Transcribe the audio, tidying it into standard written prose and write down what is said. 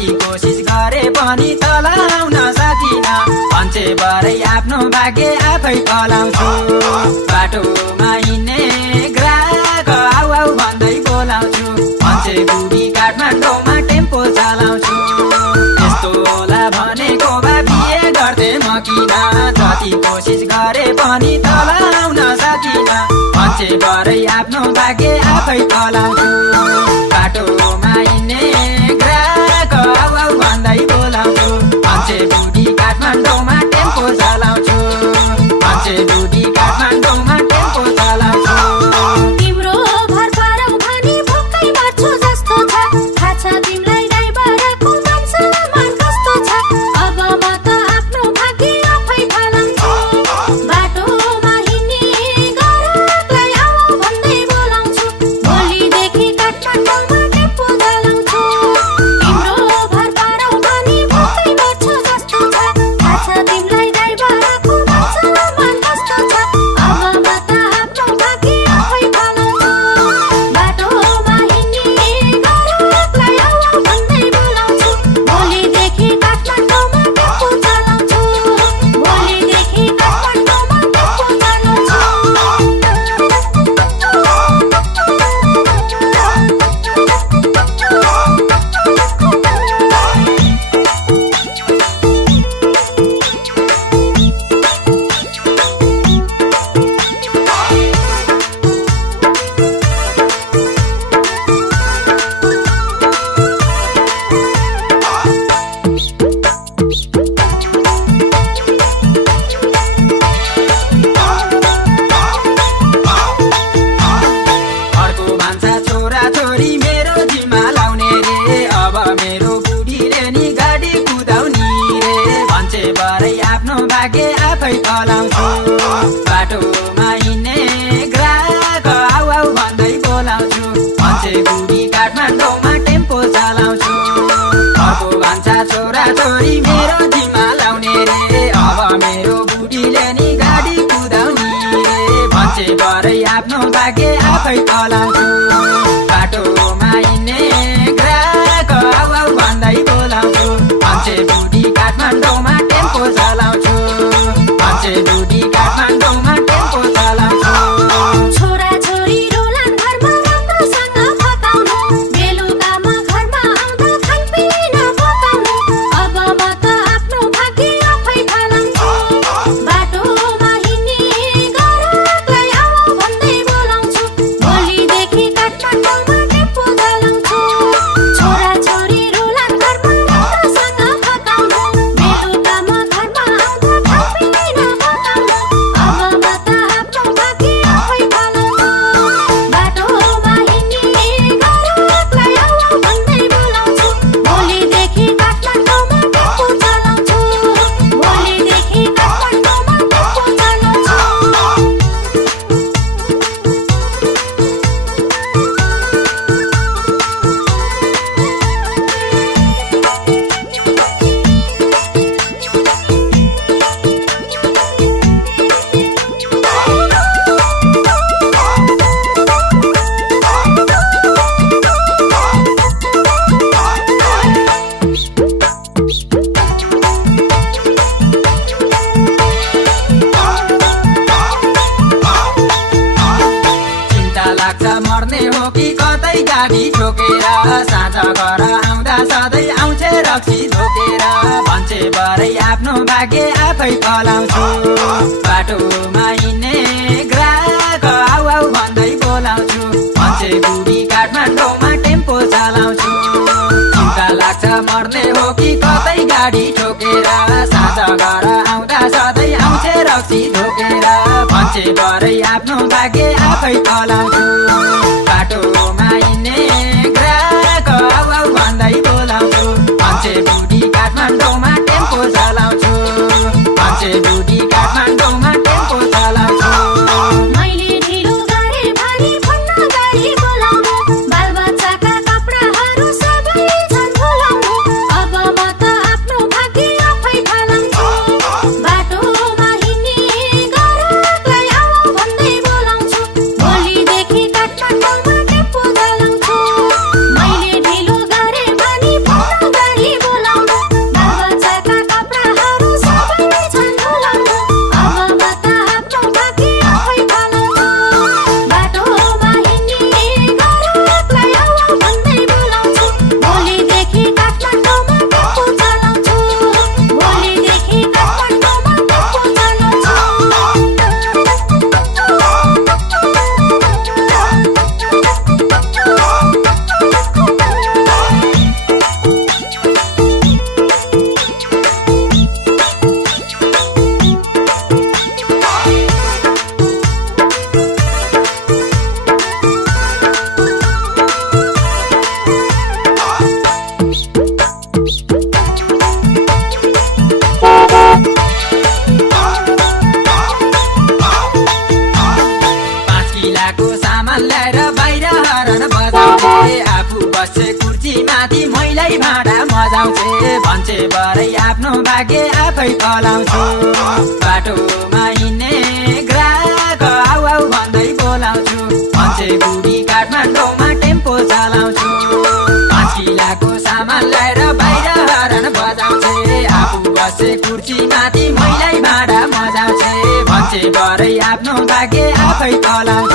जति कोसिस गरे पनि चलाउन सकिन भन्छे भरै आफ्नो भाग्य आफै चलाउँछु बाटोमा हिँड्ने ग्राहक आउ आउ भन्दै बोलाउँछु भन्छे बुढी काठमाडौँमा टेम्पो चलाउँछु यस्तो होला भनेको भए बिहे गर्थे म किन जति कोसिस गरे पनि चलाउन सकिन भन्छे भरै आफ्नो भाग्य आफै चलाउँछु बाटोमा हिँड्ने ग्राहक आउ आउ भन्दै बोलाउँछु भन्छे बुढी काठमाडौँमा टेम्पो चलाउँछु भन्छे बुढी काठमाडौँमा टेम्पो चलाउँछु तिम्रो घर परौ भनी भोकै मर्छु जस्तो छ थाहा छ तिमीलाई ड्राइभरको मान सम्मान कस्तो छ अब म त आफ्नो भाग्य आफै चलाउँछु बाटोमा हिँड्ने ग्राहकलाई आऊ भन्दै बोलाउँछु भोलिदेखि काठमाडौँमा टेम्पो चलाउँछु तिम्रो घर परौ भनी भोकै मर्छु जस्तो छ थाहा छ तिमीलाई ड्राइभरको मान सम्मान कस्तो छ अब म त आफ्नो भाग्य आफै चलाउँछु बाटोमा हिँड्ने ग्राहकलाई आऊ भन्दै बोलाउँछु भोलिदेखि काठमाडौँमा टेम्पो चलाउँछु भोलिदेखि काठमाडौँमा टेम्पो चलाउँछु अर्को भान्सा छोरा छोरी मेरो जिम्मा लाउने रे अब मेरो बुढीले नि गाडी कुदाउने रे भन्छे भरै आफ्नो भाग्य आफै चलाउँछु बाटोमा हिँड्ने ग्राहक आउ आउ भन्दै बोलाउँछु भन्छे बुढी काठमाडौँमा टेम्पो चलाउँछु अर्को भान्सा छोरा छोरी मेरो जिम्मा लाउने रे अब मेरो बुढीले नि गाडी कुदाउने रे भन्छे भरै आफ्नो भाग्य आफै चलाउँछु बाटोमा हिँड्ने ग्राहक आउ आउ भन्दै बोलाउँछु भन्छे बुढी काठमाडौँमा टेम्पो चलाउँछु भन्छे बुढी काठमाडौँमा टेम्पो चलाउँछु छोरा छोरी रोलान् घरमा राम्रोसँग फकाउनु बेलुकामा घरमा आउँदा खानपिन पकाउनु अब म त आफ्नो भाग्य आफै चलाउँछु बाटोमा हिँड्ने ग्राहकलाई आऊ भन्दै बोलाउँछु भोलिदेखि काठमाडौँमा टेम्पो चलाउँछु छोरा छोरी रोलान् घरमा राम्रोसँग फकाउनु बेलुकामा घरमा आउँदा खानपिन पकाउनु अब म त आफ्नो भाग्य आफै चलाउँछु बाटोमा हिँड्ने ग्राहकलाई आऊ भन्दै बोलाउँछु भोलिदेखि काठमाडौँमा टेम्पो चलाउँछु भोलिदेखि काठमाडौँमा टेम्पो चलाउँछु चिन्ता लाग्छ मर्ने हो कि कतै गाडी ठोकेर साँझ घर आउँदा सधैँ आउँछ रक्सी धोकेर भन्छे भरै आफ्नो भाग्य आफै चलाउँछु बाटोमा हिँड्ने ग्राहक आउ आउ भन्दै बोलाउँछु भन्छे बुढी काठमाडौँमा टेम्पो चलाउँछु चिन्ता लाग्छ मर्ने हो कि कतै गाडी ठोकेर साँझ घर आउँदा सधैँ आउँछ रक्सी धोकेर भन्छे भरै आफ्नो भाग्य आफै चलाउँछु बाटोमा हिँड्ने ग्राहक आउ आउ भन्दै बोलाउँछु भन्छे बुढी काठमाडौँमा टेम्पो चलाउँछु भन्छे बुढी काठमाडौँमा टेम्पो चलाउँछु मैले ढिलो गरे भनी भन्न गाडी बोलाउनु बालबच्चाका कपडाहरू सबै छन् बोलाउनु अब म त आफ्नो भाग्य आफै चलाउँछु बाटोमा हिँड्ने ग्राहकलाई आऊ भन्दै बोलाउँछु भोलिदेखि किलाको सामान ल्याएर बाहिर हरन बजाउँथे आफू बस्छ कुर्सी माथि मैलै भाँडा मजाउँथे भन्छे बरै आफ्नो भाग्य आफै फलाउँछु बाटोमा हिँड्ने ग्राहक आउ आउ भन्दै बोलाउँछु भन्छे बुढी काठमाडौँमा टेम्पो चलाउँछु 5 किलाको सामान ल्याएर बाहिर हरन बजाउँथे आफू बस्छ कुर्सी माथि मैलै भाँडा मजाउँथे भन्छे बरै आफ्नो भाग्य आफै फलाउँछु